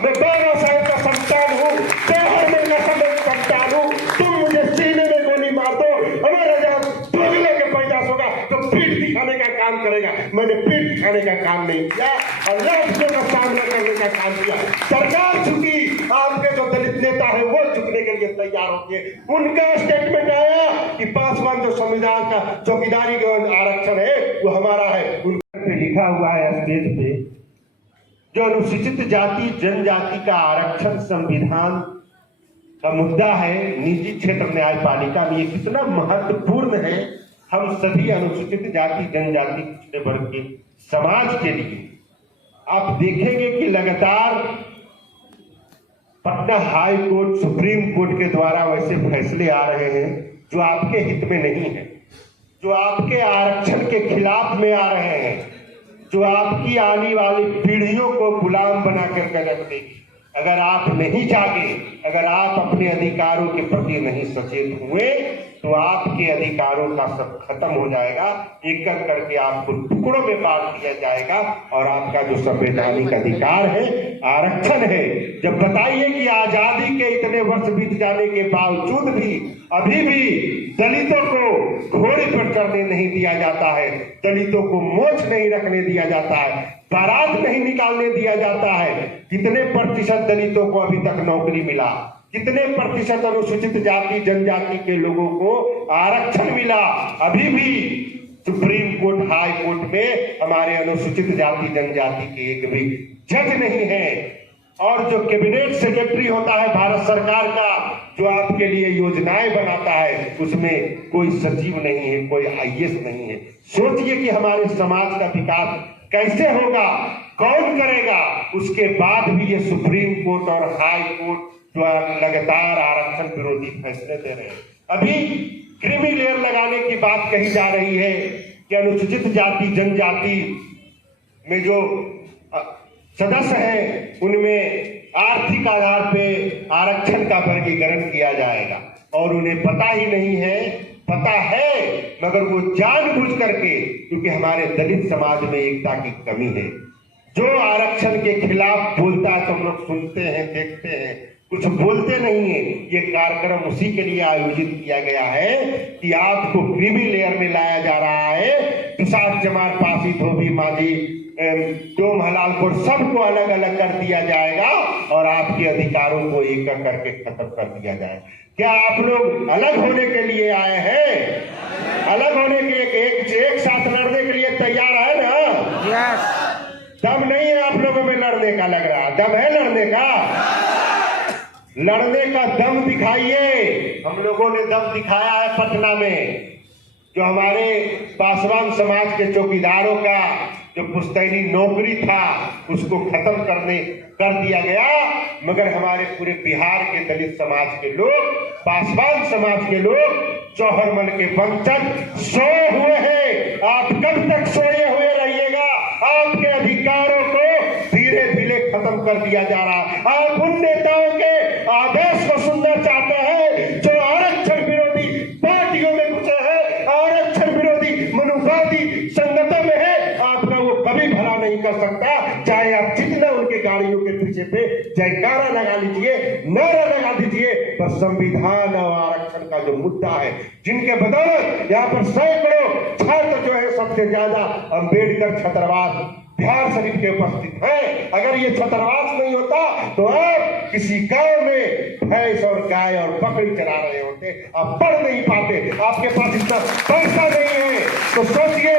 मैं बाबा साहेब का संतान हूँ, जवाहर का संतान हूँ। तुम मुझे सीने में गोली मार दो, हमारा जहाँ दोगले के पैदाश होगा तो पीठ दिखाने का काम करेगा। मैंने पीठ दिखाने का काम नहीं किया और लफ्जों का सामना करने का काम किया। सरकार झुकी, आपके जो दलित नेता है वो झुकने के लिए तैयार हो गए। उनका स्टेटमेंट आया कि पासवान जो संविधान का चौकीदारी का आरक्षण है वो हमारा है। उनका लिखा हुआ है स्टेज पे, जो अनुसूचित जाति जनजाति का आरक्षण संविधान का मुद्दा है निजी क्षेत्र न्यायपालिका में, ये कितना महत्वपूर्ण है हम सभी अनुसूचित जाति जनजाति पिछड़े वर्ग के समाज के लिए। आप देखेंगे कि लगातार Patna high court, supreme court के द्वारा वैसे फैसले आ रहे हैं जो आपके हित में नहीं है, जो आपके आरक्षण के खिलाफ में आ रहे हैं, जो आपकी आने वाली पीढ़ियों को गुलाम बना कर रख देगी। अगर आप नहीं जागे, अगर आप अपने अधिकारों के प्रति नहीं सचेत हुए तो आपके अधिकारों का सब खत्म हो जाएगा। एक एक करके आपको टुकड़ों में बांट दिया जाएगा और आपका जो संवैधानिक अधिकार है, आरक्षण है। जब बताइए कि आजादी के इतने वर्ष बीत जाने के बावजूद भी अभी भी दलितों को घोड़े पर चढ़ने नहीं दिया जाता है, दलितों को मोछ नहीं रखने दिया जाता है, बारात नहीं निकालने दिया जाता है। कितने प्रतिशत दलितों को अभी तक नौकरी मिला, कितने प्रतिशत अनुसूचित जाति जनजाति के लोगों को आरक्षण मिला। अभी भी सुप्रीम कोर्ट, हाई कोर्ट में हमारे अनुसूचित जाति जनजाति के एक भी जज नहीं है। और जो कैबिनेट सेक्रेटरी होता है भारत सरकार का, जो आपके लिए योजनाएं बनाता है, उसमें कोई सचिव नहीं है, कोई आईएएस नहीं है। सोचिए कि हमारे समाज का विकास कैसे होगा, कौन करेगा। उसके बाद भी ये सुप्रीम कोर्ट और हाई कोर्ट जो लगातार आरक्षण विरोधी फैसले दे रहे हैं। अभी क्रीमी लेयर लगाने की बात कही जा रही है कि अनुसूचित जाति जनजाति में जो सदस्य हैं उनमें आर्थिक आधार पे आरक्षण का वर्गीकरण किया जाएगा और उन्हें पता ही नहीं है, पता है मगर वो जानबूझ करके, क्योंकि हमारे दलित समाज में एकता की कमी है, जो आरक्षण के खिलाफ बोलता है तो हम लोग सुनते हैं, देखते हैं, कुछ बोलते नहीं है। ये कार्यक्रम उसी के लिए आयोजित किया गया है कि आपको क्रीमी लेयर में लाया जा रहा है। तुषार चमार, पासी, धोबी, माझी, डोम, हलालपुर सबको अलग अलग कर दिया जाएगा और आपके अधिकारों को एक एक करके खत्म कर दिया जाएगा। क्या आप लोग अलग होने के लिए आए हैं? अलग होने के लिए एक साथ लड़ने के लिए तैयार है ना? यस। दम नहीं है आप लोगों में लड़ने का, लग रहा दम है लड़ने का? लड़ने का दम दिखाइए। हम लोगों ने दम दिखाया है पटना में, जो हमारे पासवान समाज के चौकीदारों का जो पुश्तैनी नौकरी था उसको खत्म कर दिया गया। मगर हमारे पूरे बिहार के दलित समाज के लोग, पासवान समाज के लोग चौहरमल के वंचक सोए हुए हैं। आप कब तक सोए हुए रहिएगा? आपके अधिकारों को धीरे धीरे खत्म कर दिया जा रहा है। आप उन नेताओं के आदेश को सुनना चाहते हैं जो आरक्षण विरोधी पार्टियों में घुसे हैं, आरक्षण विरोधी मनुवादी संगठन में है। आपका वो कभी भला नहीं कर सकता, चाहे आप जितना उनके गाड़ियों के पीछे पे जयकारा लगा लीजिए, नारा लगा दीजिए, पर संविधान और आरक्षण का जो मुद्दा है, जिनके बदौलत यहाँ पर सैकड़ों छात्र जो है सबसे ज्यादा अम्बेडकर छात्रावास बिहार शरीफ के उपस्थित है। अगर ये छात्रावास नहीं होता तो आप किसी गांव में भैंस और गाय और बकरी चला रहे होते, आप पढ़ नहीं पाते, आपके पास इतना पैसा नहीं है। तो सोचिए,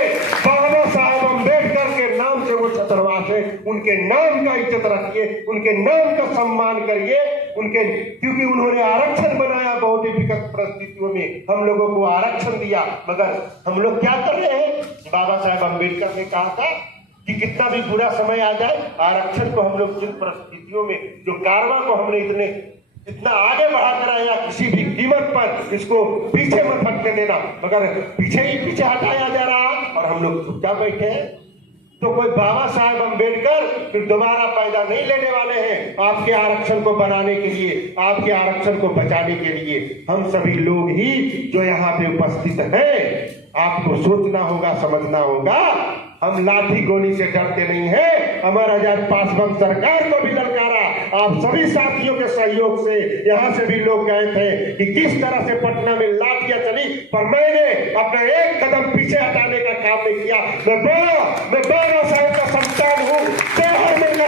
बाबा साहब अम्बेडकर के नाम से वो छात्रावास है, उनके नाम का इज्जत रखिए, उनके नाम का सम्मान करिए, उनके, क्योंकि उन्होंने आरक्षण बनाया। बहुत ही विकट परिस्थितियों में हम लोगों को आरक्षण दिया, मगर हम लोग क्या कर रहे हैं? बाबा साहब अम्बेडकर ने कहा था कि कितना भी बुरा समय आ जाए, आरक्षण को हम लोग जिन परिस्थितियों में, जो कारवा को हमने इतना आगे बढ़ाकर आया, किसी भी कीमत पर इसको पीछे मत हटने देना, मगर पीछे ही पीछे हटाया जा रहा और हम लोग चुपचाप बैठे हैं। तो कोई बाबा साहब अम्बेडकर फिर दोबारा पैदा नहीं लेने वाले हैं आपके आरक्षण को बनाने के लिए, आपके आरक्षण को बचाने के लिए। हम सभी लोग ही जो यहाँ पे उपस्थित हैं, आपको सोचना होगा, समझना होगा। हम लाठी गोली से डरते नहीं है। अमर आजाद पासवान सरकार को भी ललकारा, आप सभी साथियों के सहयोग से यहाँ से भी लोग गए थे कि किस तरह से पटना में लाठियां चली, पर मैंने अपना एक कदम पीछे हटाने का काम नहीं किया। मैं बाबा साहेब का संतान हूँ, जवाहर का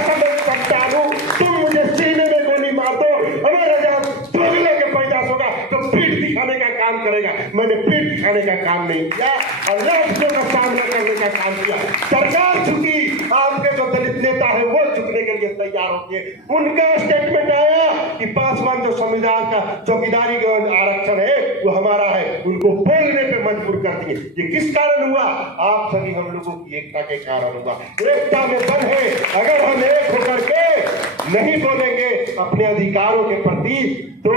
संतान हूँ। तुम मुझे सीने में गोली मार दो, हमारे जब दोगले के पैदाश होगा तो पीठ दिखाने का काम करेगा। मैंने पीठ दिखाने का काम नहीं किया और लाठियों का सामना करने का काम किया। सरकार झुकी, आपके जो दलित नेता है वो झुकने के लिए तैयार हो गए। उनका स्टेटमेंट आया कि पासवान जो संविधान का चौकीदारी का आरक्षण है वो हमारा है, उनको बोलने पे मजबूर कर दिए। ये किस कारण हुआ? आप सभी हम लोगों की एकता के कारण हुआ। एकता में बल है। अगर हम एक होकर के नहीं बोलेंगे अपने अधिकारों के प्रति तो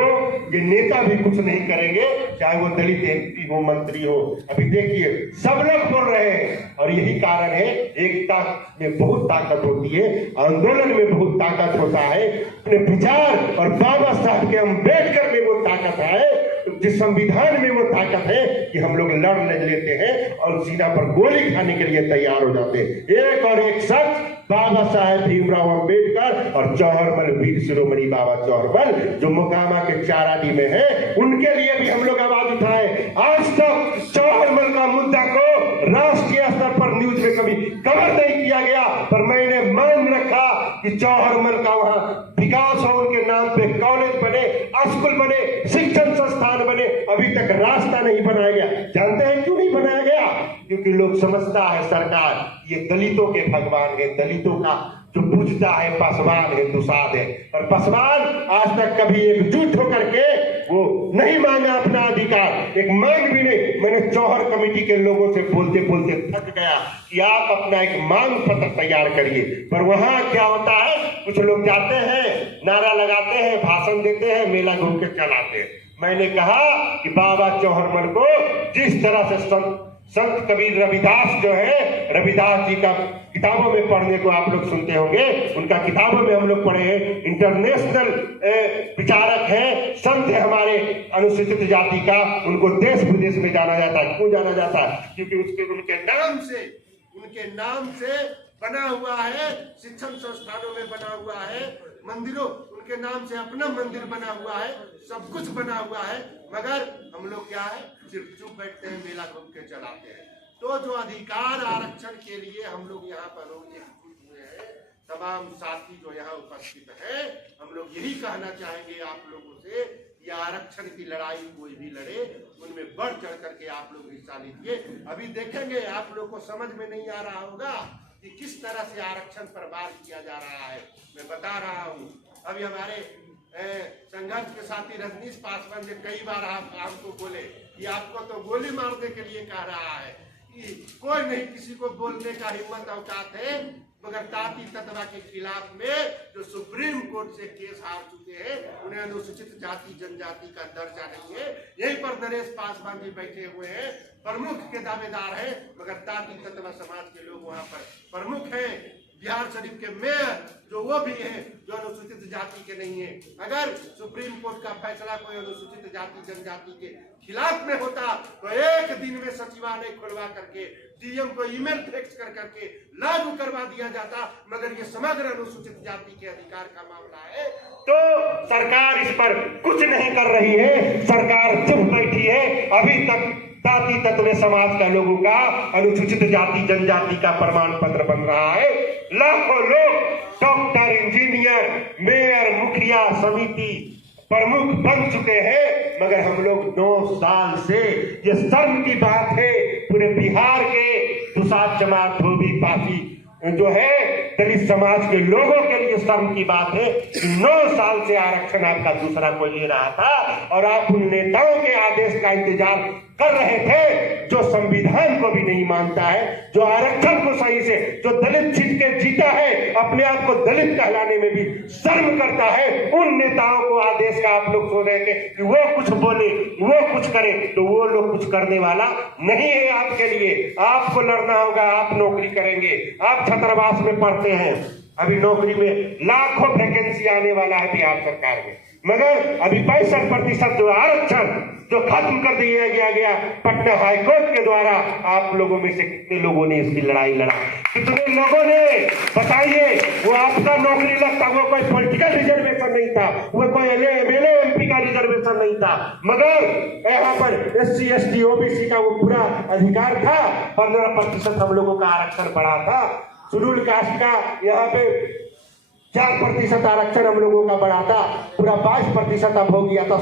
ये नेता भी कुछ नहीं करेंगे, चाहे वो दलित एमपी हो, मंत्री हो। अभी देखिए सब लोग बोल रहे हैं और यही कारण है। एकता में बहुत ताकत होती है, आंदोलन में बहुत ताकत होता है। अपने विचार और बाबा साहब के अम्बेडकर में वो ताकत है, जिस संविधान में वो ताकत है कि हम लोग लड़ लेते हैं और सीना पर गोली खाने के लिए तैयार हो जाते हैं। एक और एक शख्स बाबा साहेब भीमराव अंबेडकर और जौहरमल वीर शिरोमणि बाबा जौहरमल जो मोकामा के चाराडी में है, उनके लिए भी हम लोग आवाज उठाए। आज तक जौहरमल का मुद्दा को राष्ट्रीय स्तर पर न्यूज में कभी कवर नहीं किया गया, पर मैंने मान रखा कि जौहरमल का वहां विकास हो, उनके नाम पे कॉलेज बने, स्कूल बने, शिक्षण संस्थान बने। अभी तक रास्ता नहीं बनाया गया। जानते हैं क्यों नहीं बनाया गया? क्योंकि लोग समझता है सरकार ये दलितों के भगवान है, दलितों का जो पूजता है पासवान है, दुसाद है। और पासवान आज तक कभी एकजुट होकर के वो नहीं मांगा अपना अधिकार, एक मांग भी नहीं। मैंने जौहर कमेटी के लोगों से बोलते बोलते थक गया कि आप अपना एक मांग पत्र तैयार करिए। पर वहां क्या होता है, कुछ लोग जाते हैं, नारा लगाते हैं, भाषण देते हैं, मेला घूम के चलाते हैं। मैंने कहा कि बाबा जौहरमल को जिस तरह से संत कबीर रविदास जो है, रविदास जी का किताबों में पढ़ने को आप लोग सुनते होंगे, उनका किताबों में हम लोग पढ़े हैं। इंटरनेशनल विचारक है, संत है हमारे अनुसूचित जाति का। उनको देश विदेश में जाना जाता है। क्यों जाना जाता है? क्योंकि उनके नाम से बना हुआ है, शिक्षण संस्थानों में बना हुआ है, मंदिरों उनके नाम से अपना मंदिर बना हुआ है, सब कुछ बना हुआ है। मगर हम लोग क्या है, सिर्फ चुप बैठते हैं, मेला घूम के चलाते हैं। तो जो अधिकार आरक्षण के लिए हम लोग यहाँ पर एकजुट हुए हैं, तमाम साथी जो यहाँ उपस्थित हैं, हम लोग यही कहना चाहेंगे आप लोगों से कि आरक्षण की लड़ाई कोई भी लड़े, उनमें बढ़ चढ़ करके आप लोग हिस्सा लीजिए। अभी देखेंगे आप लोग को समझ में नहीं आ रहा होगा कि किस तरह से आरक्षण पर वार किया जा रहा है। मैं बता रहा हूँ, अभी हमारे संघर्ष के साथी रजनीश पासवान जी कई बार आपको बोले कि आपको तो गोली मारने के लिए कह रहा है कि कोई नहीं, किसी को बोलने का हिम्मत औकात है। मगर ताती तत्वा के खिलाफ में जो सुप्रीम कोर्ट से केस हार चुके हैं, उन्हें अनुसूचित जाति जनजाति का दर्जा नहीं है। यहीं पर नरेश पासवान जी बैठे हुए हैं, प्रमुख के दावेदार हैं, मगर ताती तत्वा समाज के लोग वहां पर प्रमुख हैं। बिहार शरीफ के मेयर जो वो भी हैं जो अनुसूचित जाति के नहीं है। अगर सुप्रीम कोर्ट का फैसला कोई अनुसूचित जाति जनजाति के खिलाफ में होता तो एक दिन में सचिवालय खुलवा करके डीएम को ईमेल फैक्स कर करके लागू करवा दिया जाता। मगर ये समग्र अनुसूचित जाति के अधिकार का मामला है, तो सरकार इस पर कुछ नहीं कर रही है। सरकार चुप बैठी है। अभी तक जाति तत्व समाज का लोगों का अनुसूचित जाति जनजाति का प्रमाण पत्र बन रहा है। लाखों लोग डॉक्टर, इंजीनियर, मेयर, मुखिया, समिति प्रमुख बन चुके हैं, मगर हम लोग 9 साल से, ये शर्म की बात है पूरे बिहार के दुसाध जमात धोबी पासी जो है दलित समाज के लोगों के लिए शर्म की बात है कि 9 साल से आरक्षण आपका दूसरा कोई ले रहा था और आप उन नेताओं के आदेश का इंतजार कर रहे थे जो संविधान को भी नहीं मानता है, जो आरक्षण को सही से, जो दलित जीत के जीता है, अपने आप को दलित कहलाने में भी शर्म करता है। उन नेताओं को आदेश का आप लोग सोच रहे थे कि वो कुछ बोले, वो कुछ करे, तो वो लोग कुछ करने वाला नहीं है आपके लिए। आपको लड़ना होगा, आप नौकरी करेंगे। आप छात्रावास में पढ़ते हैं, अभी नौकरी में लाखों वैकेंसी आने वाला है बिहार सरकार में। मगर अभी 65% जो आरक्षण जो खत्म कर दिया गया पटना हाईकोर्ट के द्वारा, आप लोगों में से कितने लोगों ने इसकी लड़ाई लड़ा? कितने लोगों ने बताइए? वो आपका नौकरी लगता, वो कोई पॉलिटिकल रिजर्वेशन नहीं था, वो कोई एमएलए एमपी का रिजर्वेशन नहीं था, मगर यहाँ पर SC ST OBC का वो पूरा अधिकार था। 15% हम लोगों का आरक्षण बढ़ा था। शेड्यूल कास्ट का यहाँ पे 4% आरक्षण हम लोगों का बढ़ा था, पूरा 22% अब हो गया था।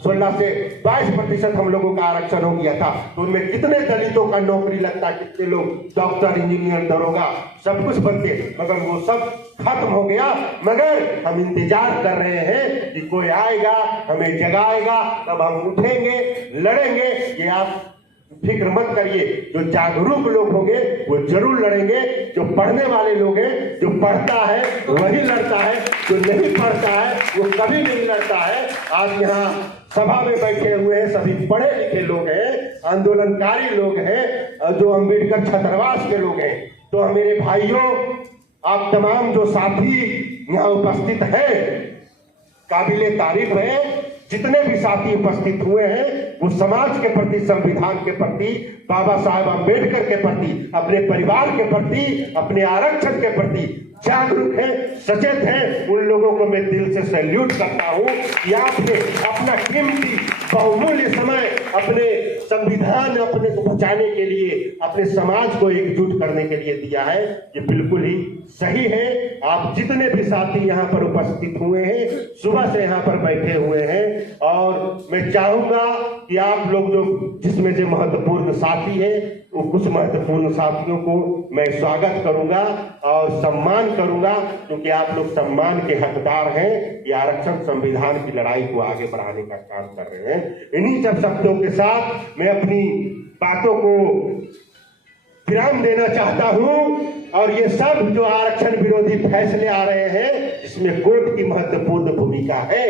16 से 22% हम लोगों का आरक्षण हो गया था। तो उनमें कितने दलितों का नौकरी लगता, कितने लोग डॉक्टर, इंजीनियर, दरोगा सब कुछ बनते, मगर वो सब खत्म हो गया। मगर हम इंतजार कर रहे हैं कि कोई आएगा, हमें जगाएगा, तब हम उठेंगे, लड़ेंगे। ये आप फिक्र मत करिए, जो जागरूक लोग होंगे वो जरूर लड़ेंगे। जो पढ़ने वाले लोग हैं, जो पढ़ता है वही लड़ता है, जो नहीं पढ़ता है वो कभी नहीं लड़ता है। आज यहाँ सभा में बैठे हुए हैं सभी पढ़े लिखे लोग हैं, आंदोलनकारी लोग हैं, जो अंबेडकर छात्रावास के लोग हैं। तो मेरे भाइयों, आप तमाम जो साथी यहाँ उपस्थित हैं, काबिले तारीफ है। जितने भी साथी उपस्थित हुए हैं वो समाज के प्रति, संविधान के प्रति, बाबा साहेब अम्बेडकर के प्रति, अपने परिवार के प्रति, अपने आरक्षण के प्रति जागरूक है, सचेत है। उन लोगों को मैं दिल से सैल्यूट करता हूं कि आपने अपना कीमती बहुमूल्य समय अपने संविधान अपने को बचाने के लिए, अपने समाज को एकजुट करने के लिए दिया है। ये बिल्कुल ही सही है। आप जितने भी साथी यहाँ पर उपस्थित हुए हैं, सुबह से यहाँ पर बैठे हुए हैं, और मैं चाहूंगा कि आप लोग जो जिसमें से महत्वपूर्ण साथी है, वो कुछ महत्वपूर्ण साथियों को मैं स्वागत करूंगा और सम्मान करूंगा, क्योंकि आप लोग सम्मान के हकदार हैं। ये आरक्षण संविधान की लड़ाई को आगे बढ़ाने का काम कर रहे हैं। इन्हीं सब शब्दों के साथ मैं अपनी बातों को विराम देना चाहता हूं। और ये सब जो आरक्षण विरोधी फैसले आ रहे हैं, इसमें कोर्ट की महत्वपूर्ण भूमिका है।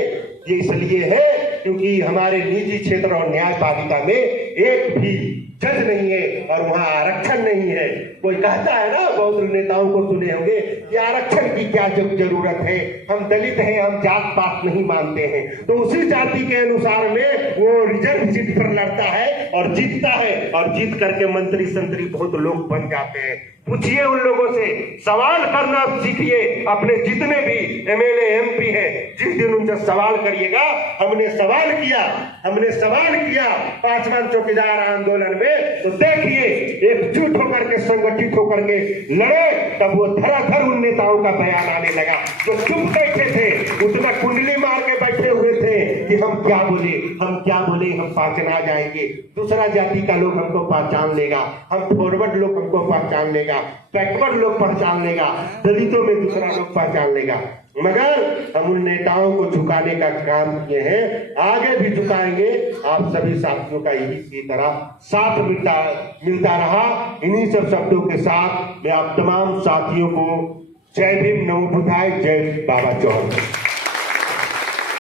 ये इसलिए है क्योंकि हमारे निजी क्षेत्र और न्यायपालिका में एक भी जज नहीं है और वहां आरक्षण नहीं है। कोई कहता है ना, बहुत नेताओं को सुने होंगे कि आरक्षण की क्या जरूरत है, हम दलित हैं, हम जात पात नहीं मानते हैं। तो उसी जाति के अनुसार में वो रिजर्व सीट पर लड़ता है और जीतता है, और जीत करके मंत्री संतरी बहुत लोग बन जाते हैं। पूछिए उन लोगों से, सवाल करना सीखिए। अपने जितने भी एमएलए एमपी हैं, जिस दिन उनसे सवाल करिएगा, हमने सवाल किया 5वां चौकीदार आंदोलन में, तो देखिए एकजुट होकर के, संगठित होकर के लड़े, तब वो धराधर उन नेताओं का बयान आने लगा। जो चुप बैठे थे, उसमें कुंडली मार के बैठे हुए थे कि हम क्या बोले, हम पहचाना जाएंगे, दूसरा जाति का लोग हमको पहचान लेगा, हम फॉरवर्ड लोग हमको पहचान लेगा, बैकवर्ड लोग पहचान लेगा, दलितों में दूसरा लोग पहचान लेगा। मगर हम उन नेताओं को झुकाने का काम किए हैं, आगे भी झुकाएंगे। आप सभी साथियों का इसी तरह साथ मिलता रहा। इन्हीं सब शब्दों के साथ मैं आप तमाम साथियों को जय भीम, नमो बुद्धाय, जय बाबा चौहान।